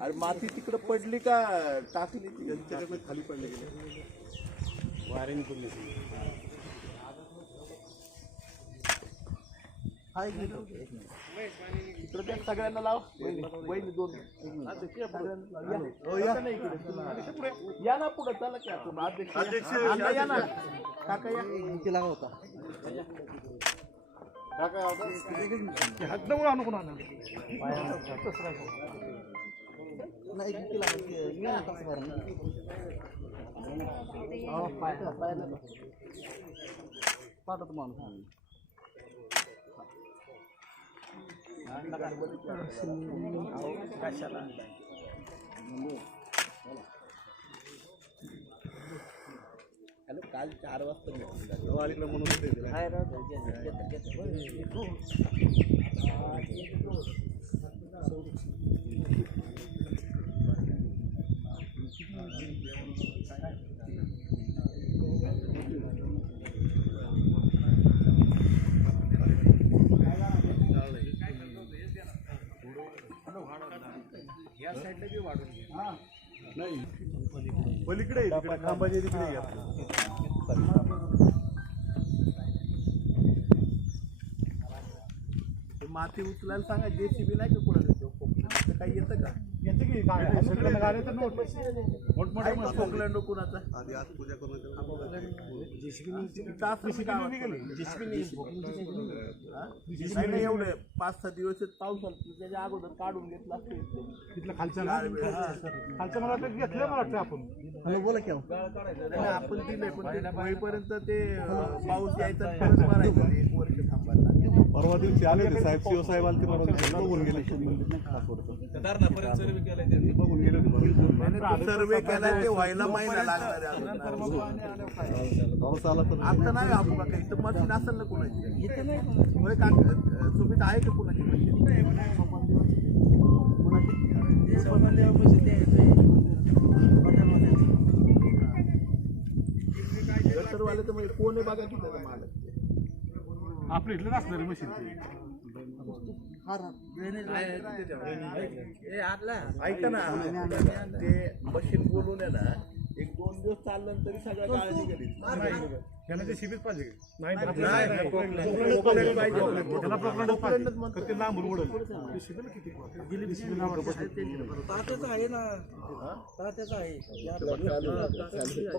अरे माती तिकडे पडली का टाकली त्याच्याकडे खाली पडली गेली वारेने पडली इकडे त्या सगळ्यांना लाव वहिनी दोन या ना पुढे चला की आपण अध्यक्ष या ना काका या लागा होता हात नवून आणू कोणा नाही पाठवतो माणूस कशाला हॅलो काल 4 वाजता म्हणून या साईडला बी वाढून नाही पलीकडे तिकडे खांबाच्या तिकडे माती उचलायला सांगा जेसीबी नाही का कोणाला काही येतं का पोकलँड कोणाचा एवढे 5-6 दिवस पाऊस त्याच्या अगोदर काढून घेतला तिथलं खालच्या मला घेतलं मला वाटतं आपण बोला की आपण दिले पण होईपर्यंत ते पाऊस यायचा मारायचं 1 वर्ष थांबायला परवा दिवशी आले ते साहेब सीओ साहेब आले ते बघून गेले बघून गेले सर्वे केला ते व्हायला महिना लागणार आता नाही आपण काही इथं मशीन असेल ना कोणाची सुमित आहे का कोणाची मशीन गटरवाले तर म्हणजे कोण आहे बघा की त्याचा मालक आपलं इथलं नसणार मशीन ऐका ना ते मशीन बोलून आहे ना 1-2 दिवस चाललं तरी सगळ्या गाळ्या निघाली त्यांना ते शिबीत पाहिजे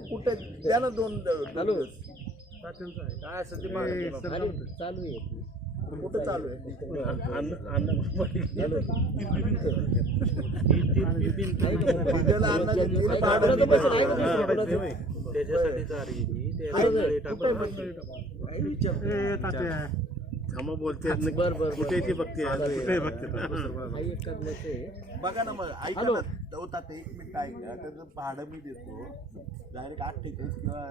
कुठे द्या ना 2 चालू काय चालू आहे कुठं चालू आहे बोलते कुठे ती बघते बघा ना मग ऐका ना होता ते 1 मिनिट ऐका त्याचं भाडं मी देतो डायरेक्ट 48 किंवा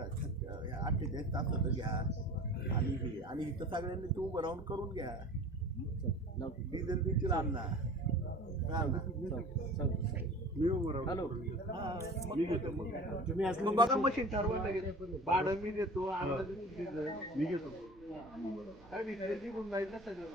48 तासाचं घ्या आणि इथं सगळ्यांनी तू उभं राहून करून घ्या डिझेल बिल आणला तुम्ही बघा मशीन ठरवायला भाडं मी देतो मी घेतो काय निघून जाईल ना सगळं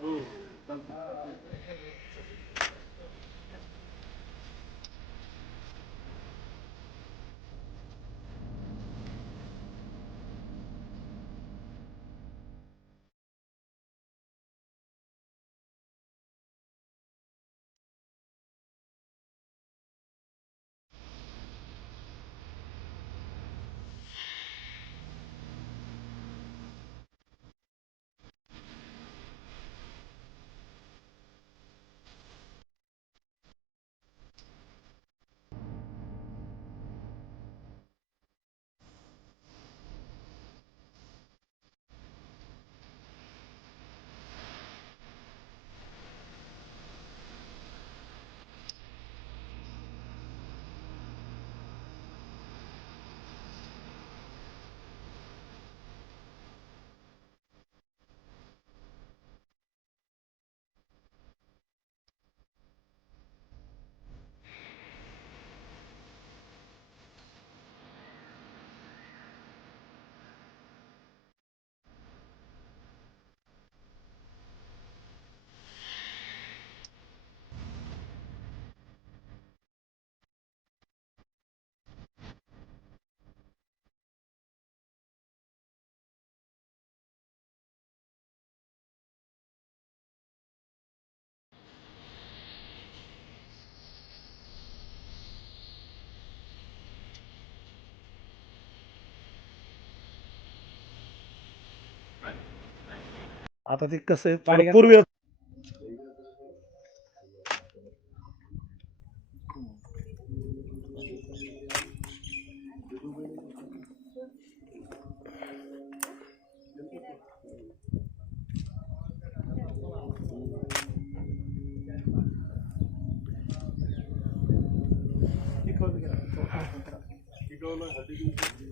आता ते कसं आहे थोडं पूर्वी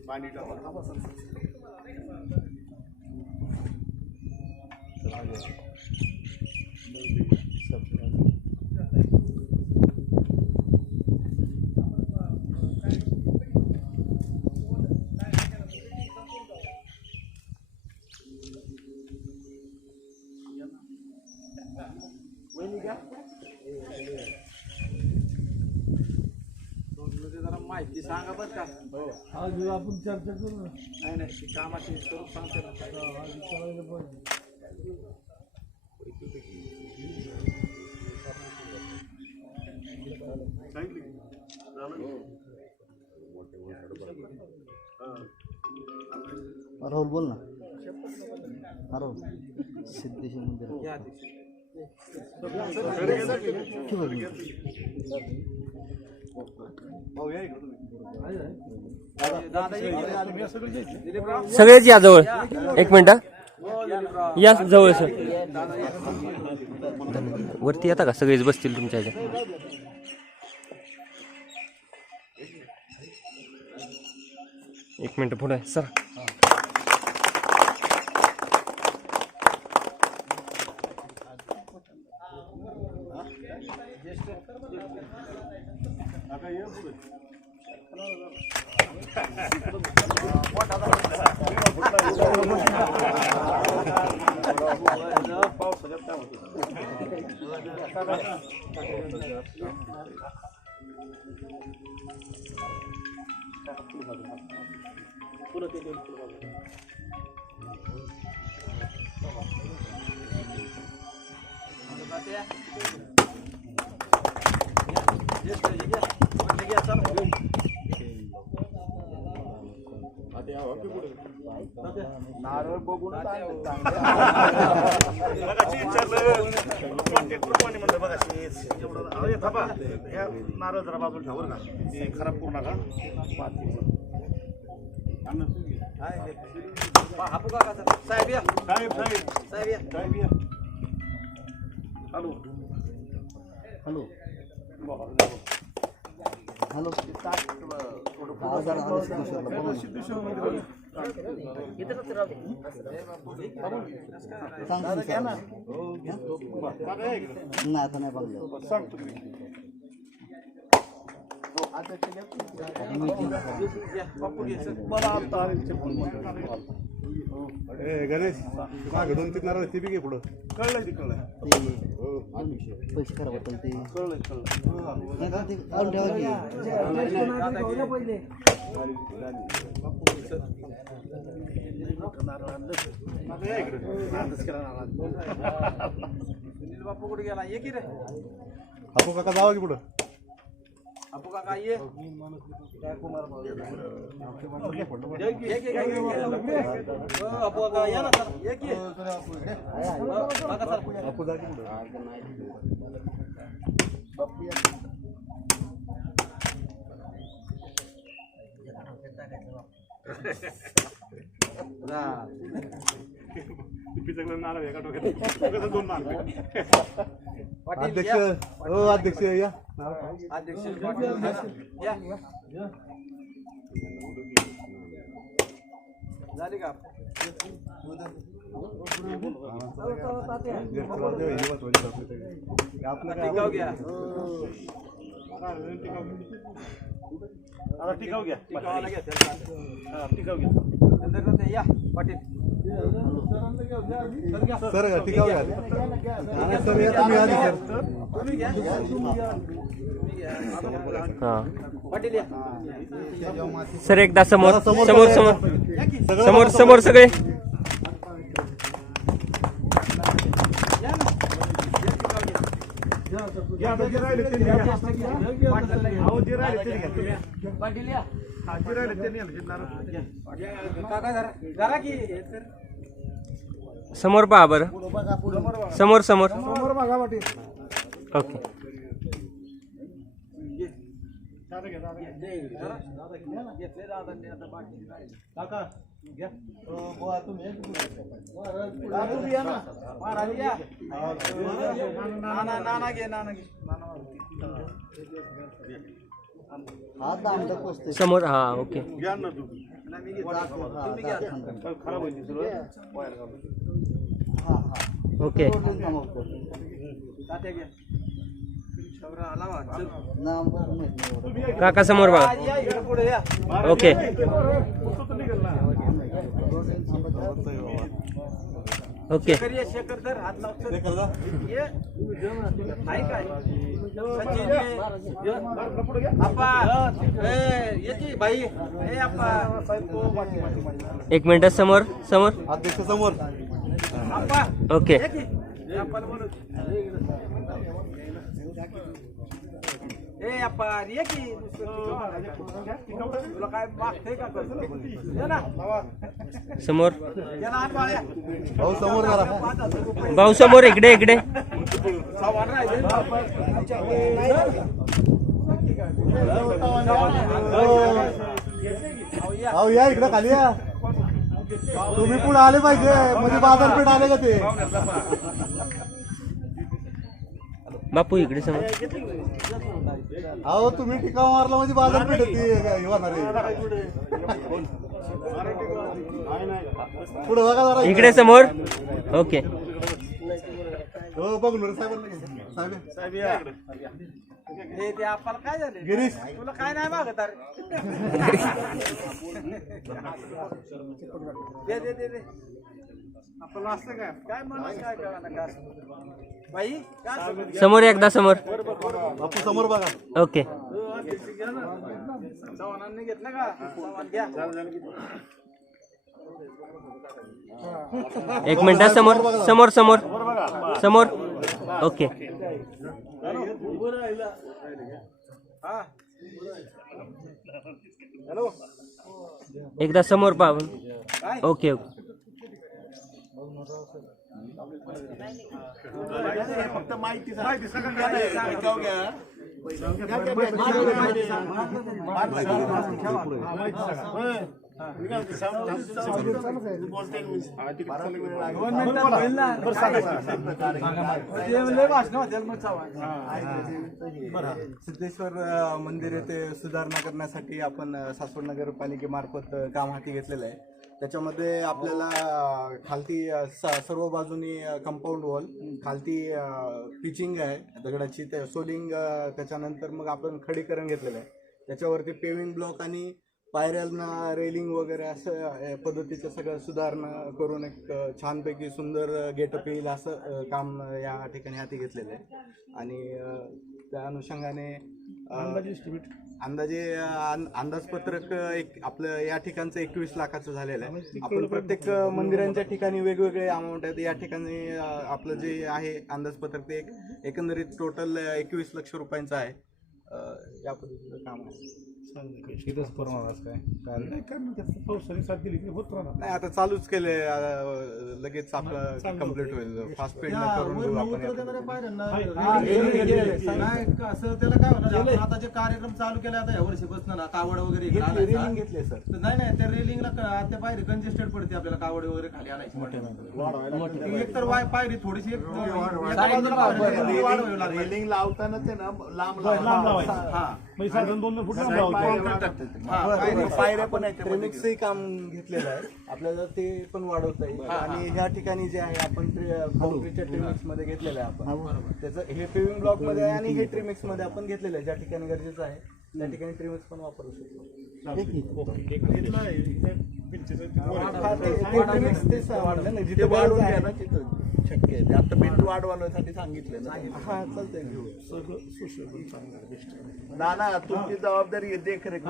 पाणी जरा माहिती सांगा बरं का. आज आपण चर्चा करू ना. नाही कामाचे स्वरूप सांगते ना. राहुल बोल ना. राहुल सिद्धेश्वर मंदिर सगळेच या जवळ. एक मिनिट या जवळ सर. वरती येता का सगळेच बसतील तुमच्या ह्याच्या. एक मिनिट पुढे सर. नारळ बघून नारळ जरा बाजूला ठेवर ना ते खराब करू नका. हॅलो हॅलो हॅलो नाही आता नाही बघलं. गणेश मागे 2-3 नारळ ते बी घे पुढं. कळलंय ते कळलंय. पैसे खराब होतील ते कळलंय आणून ठेवा की. बापू कुठे गेला. ये की रे आपू काका जावा की पुढं. आपू काका ये. आपू काका या ना सर. ये की आपू जा की पुढं. अध्यक्ष हो अध्यक्ष या. अध्यक्ष झाली का. टिकाव घ्या. टिकाव घ्या. टिकाव घ्या. या पाटील सर टिकाव घ्या. सर या तुम्ही आधी सर एकदा समोर समोर समोर समोर समोर सगळे. समोर पहा बरं. समोर समोर. समोर बघा वाटेल. ओके. काका घ्या. समोर हा ओके. घ्या ना तू. खराब होईल ओके. काका समोर बघा. ओके. ओके. एक मिनिट. समोर समोर. अध्यक्ष समोर. ओके. समोर. भाऊ समोर जरा. भाऊ समोर. इकडे इकडे. अहो या इकडे खाली या. तुम्ही पुढे आले पाहिजे म्हणजे बाजारपेठ आले का ते. बापू इकडे समोर. अहो तुम्ही टिका मारला म्हणजे बाजारपेठ होणार पुढे बघा जरा. इकडे समोर. ओके. हो बघून साहेब साहेब गिरीश तुला काय नाही मागत अरे. दे दे दे. आपलं असतं काय काय म्हणून काय करा ना काय बाई काय समोर एकदा समोर. बापू समोर बघा. ओके. चव्हाणांनी घेतलं का चव्हाण घ्या. एक मिनिट. समोर समोर समोर समोर. ओके. एकदा समोर पहा. Okay okay. फक्त माहिती सिद्धेश्वर मंदिर येथे सुधारणा करण्यासाठी आपण सासवड नगरपालिकेमार्फत काम हाती घेतलेलं आहे. त्याच्यामध्ये आपल्याला खालती सर्व बाजूनी कंपाऊंड वॉल, खालती पिचिंग आहे दगडाची, ते सोलिंग, त्याच्यानंतर मग आपण खडीकरण घेतलेलं आहे. त्याच्यावरती पेविंग ब्लॉक आणि पायऱ्यांना रेलिंग वगैरे असं पद्धतीचं सगळं सुधारणा करून एक छानपैकी सुंदर गेटअप येईल असं काम या ठिकाणी हाती घेतलेलं आहे. आणि त्या अनुषंगाने अंदाजे अंदाजपत्रक आपलं या ठिकाणचं 21 लाखाचं झालेलं आहे. आपण प्रत्येक मंदिरांच्या ठिकाणी वेगवेगळे अमाऊंट आहेत. या ठिकाणी आपलं जे आहे अंदाजपत्रक ते एकंदरीत टोटल 21 लक्ष रुपयांचं आहे. या पद्धतीचं काम आहे. नाही आता चालूच केले, लगेच आपलं कम्प्लीट होईल. फास्ट पेड करून देऊ आपण. असं त्याला काय होणार आता जे कार्यक्रम चालू केले आता या वर्षीपासून ना कावड वगैरे रेलिंग घेतले सर. नाही त्या रेलिंगला त्या पायरी कंजेस्टेड पडते आपल्याला कावड वगैरे खाली आणायची. एक तर पायरी थोडीशी रेलिंग लावताना ते ना लांब पायऱ्या पण आहेत. ट्रिमिक्सही काम घेतलेलं आहे आपल्याला, ते पण वाढवता येईल. आणि ह्या ठिकाणी जे आहे आपण कॉन्क्रीटच्या ट्रिमिक्स मध्ये घेतलेलं आहे आपण. त्याचं हे पेविंग ब्लॉक मध्ये आहे आणि हे ट्रिमिक्स मध्ये आपण घेतलेलं आहे. ज्या ठिकाणी गरजेचं आहे त्या ठिकाणी ट्रिमिक्स पण वापरू शकतो. जिथे वाढवून घ्या ना तिथं शक्य आहे. आता भिंत वाढवण्यासाठी सांगितलं ना. हा चालतंय. ना तुमची जबाबदारी आहे देखरेख.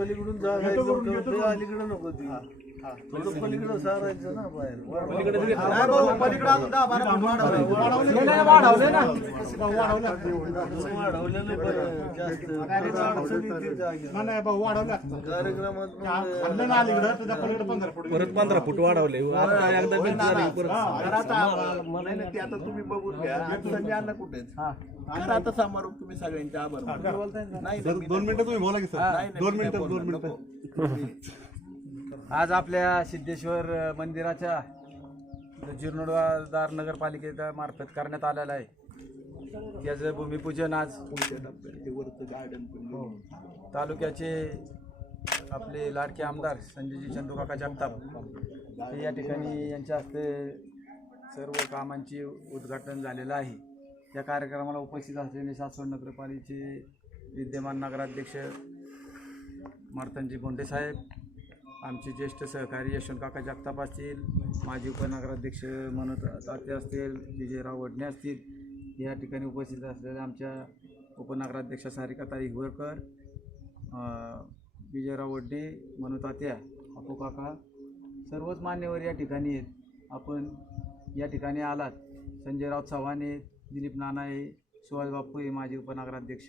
अलीकडून अलीकडे नको ती. पलीकडे सारायचं ना बाहेर पलीकडे अजून 10-12 फूट वाढवलंय ना. वाढवलेलं बरं जास्त नाही भाऊ वाढवलं कार्यक्रमात खाल्लं ना अलीकडं तुझ्या पलीकडे 15 फूट परत 15 फूट वाढवले आता एकदा होय ना, झाली परत तर आता ते आता तुम्ही बघून घ्या संजय अण्णा कुठे आता समारोप तुम्ही सगळ्यांचे आभार मानतो. नाही 2 मिनिटं तुम्ही बोला की नाही, नाही, 2 मिनिटं आज आपल्या सिद्धेश्वर मंदिराच्या जीर्णोद्धार नगरपालिकेच्या मार्फत करण्यात आलेलं आहे. त्याचं भूमिपूजन आज गार्डन पण तालुक्याचे आपले लाडके आमदार संजयजी चंदूकाका जगताप हे या ठिकाणी यांच्या हस्ते सर्व कामांचे उद्घाटन झालेलं आहे. या कार्यक्रमाला उपस्थित असलेले सासवड नगरपालिकेचे विद्यमान नगराध्यक्ष मार्तनजी बोंडे साहेब, आमचे ज्येष्ठ सहकारी यशवंत काका जगताप असतील, माजी उपनगराध्यक्ष मनोज ताते असतील, विजयराव वडणे असतील, या ठिकाणी उपस्थित असलेल्या आमच्या उपनगराध्यक्ष सारिकाताई हिवरकर, विजयराव वडणे, मनोज तात्या, अपू काका, सर्वच मान्यवर या ठिकाणी आहेत. आपण या ठिकाणी आलात. संजयराव चव्हाण आहेत, दिलीप नाना आहे, सुहास बापू आहे, माजी उपनगराध्यक्ष,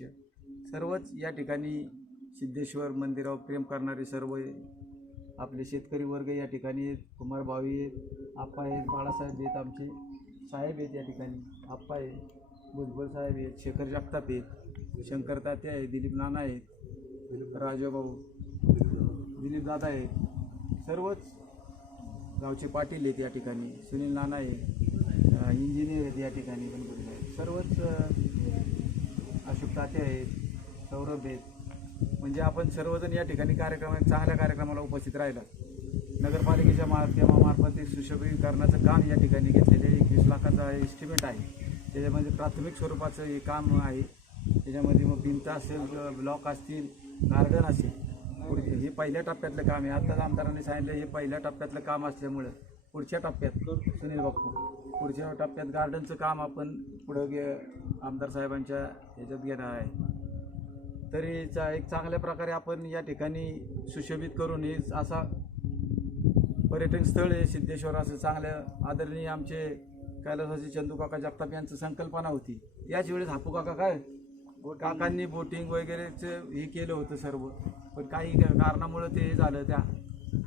सर्वच या ठिकाणी सिद्धेश्वर मंदिरावर प्रेम करणारे सर्व आपले शेतकरी वर्ग या ठिकाणी आहेत. कुमार भावी आहेत, आप्पा आहेत, बाळासाहेब आहेत, आमचे साहेब आहेत या ठिकाणी, आप्पा आहेत, भुजबळ साहेब आहेत, शेखर जगताप आहेत, शंकर तात्या आहेत, दिलीप नाना आहेत, राजूभाऊ, दिलीप दादा आहेत, सर्वच गावचे पाटील आहेत या ठिकाणी, सुनील नाना आहेत, इंजिनियर आहेत या ठिकाणी, सर्वच अशोक तात्या आहेत, सौरभ आहेत. म्हणजे आपण सर्वजण या ठिकाणी चांगल्या कार्यक्रमाला उपस्थित राहिला. नगरपालिकेच्या माध्यमामार्फत ते सुशोभीकरणाचं काम या ठिकाणी घेतलेले 21 लाखाचा एस्टिमेट आहे. त्याच्यामध्ये प्राथमिक स्वरूपाचं हे काम आहे. त्याच्यामध्ये मग भिंत असेल, ब्लॉक असतील, गार्डन असेल, पुढे हे पहिल्या टप्प्यातलं काम आहे. आत्ताच आमदारांनी सांगितलं हे पहिल्या टप्प्यातलं काम असल्यामुळं पुढच्या टप्प्यात सुनील बापू पुढच्या टप्प्यात गार्डनचं काम आपण पुढं आमदार साहेबांच्या ह्याच्यात घेणार आहे. तरी एक चांगल्या प्रकारे आपण या ठिकाणी सुशोभित करून हे असा पर्यटन स्थळ आहे सिद्धेश्वर असं चांगलं आदरणीय आमचे कैलासवासी चंदूकाका जगताप यांचं संकल्पना होती. याच वेळेस हापू काका काकांनी बोटिंग वगैरेचं हे केलं होतं सर्व, पण काही कारणामुळं ते झालं. त्या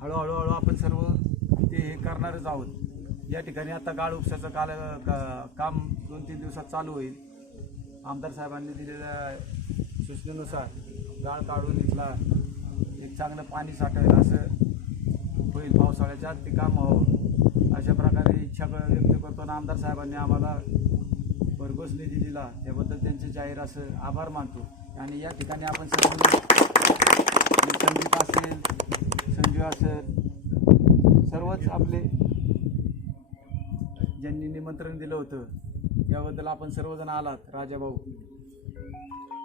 हळूहळू आपण सर्व ते हे करणारच आहोत. या ठिकाणी आता गाळ उपसाचं काम 2-3 दिवसात चालू होईल. आमदार साहेबांनी दिलेल्या सूचनेनुसार गाळ काढून इथला एक चांगलं पाणी साठवेल असं होईल. पावसाळ्याच्या आत ते काम व्हावं अशा प्रकारे इच्छा व्यक्त करतो. आमदार साहेबांनी आम्हाला भरघोस निधी दिला त्याबद्दल त्यांचे जाहीर असं आभार मानतो. आणि या ठिकाणी आपण सर्व संदीप असेल, संजू असेल, सर्वच आपले ज्यांनी निमंत्रण दिलं होतं याबद्दल आपण सर्वजण आलात. राजाभाऊ,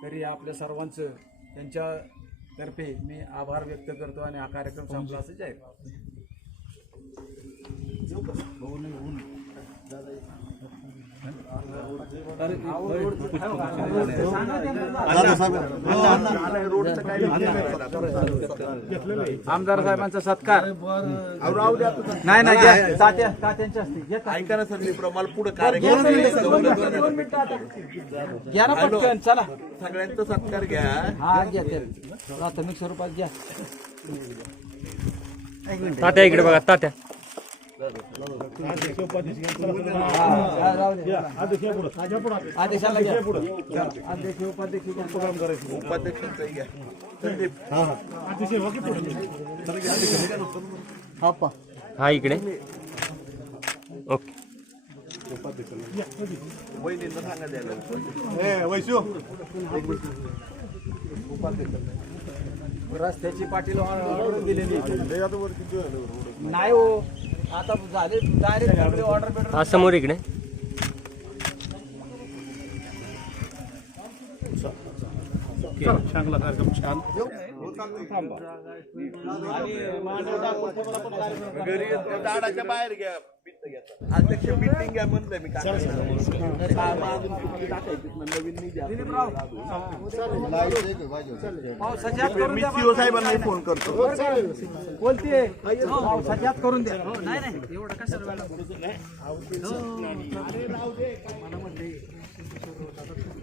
तरी आपल्या सर्वांचं त्यांच्यातर्फे मी आभार व्यक्त करतो आणि हा कार्यक्रम संपला असं जाहीर. आमदार साहेबांचा सत्कार नाही तात्यांच्या हस्ते ऐका ना संदीप मला पुढे घ्या ना पटकन, चला सगळ्यांचा सत्कार घ्या. हा घ्या, प्राथमिक स्वरूपात घ्या. तात्या इकडे बघा, तात्या आदेशाला घ्या. अध्यक्ष उपाध्यक्ष उपाध्यक्षांचा घ्या. संदीप हा इकडे ओके. वहिनींना सांगा द्यायला. वैशू रस्त्याची पाटील ऑर्डर दिलेली नाही हो, आता झाले डायरेक्ट ऑर्डर भेटून. हा समोर इकडे चांगला कार्यक्रम छान. घरी दाडाच्या बाहेर घ्या. अध्यक्ष मीटिंग आहे म्हणलंय मी काकांना. अजून कुठली टाकायची नवीन निधी आहे. मी सीओ साहेबांनाही फोन करतो. बोलते पावसाच्यात करून द्या. नाही नाही एवढं कशाला